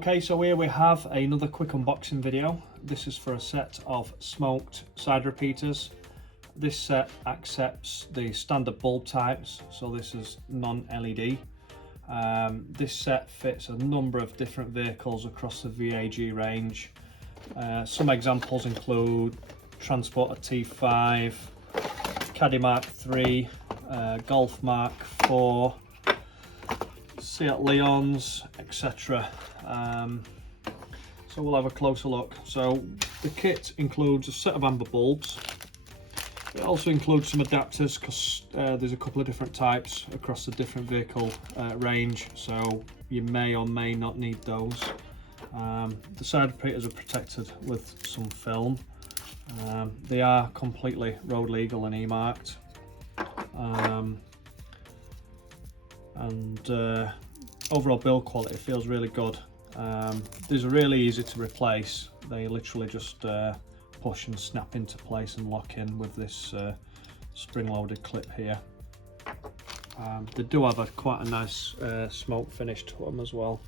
Okay, so here we have another quick unboxing video. This is for a set of smoked side repeaters. This set accepts the standard bulb types, so this is non-LED. This set fits a number of different vehicles across the VAG range. Some examples include Transporter T5, Caddy Mark 3, Golf Mark 4, Seat Leons, etc. So we'll have a closer look. So the kit includes a set of amber bulbs. It also includes some adapters because there's a couple of different types across the different vehicle range, so you may or may not need those. The side repeaters are protected with some film. They are completely road legal and E-marked. Overall build quality feels really good. These are really easy to replace. They literally just push and snap into place and lock in with this spring-loaded clip here. They do have quite a nice smoke finish to them as well.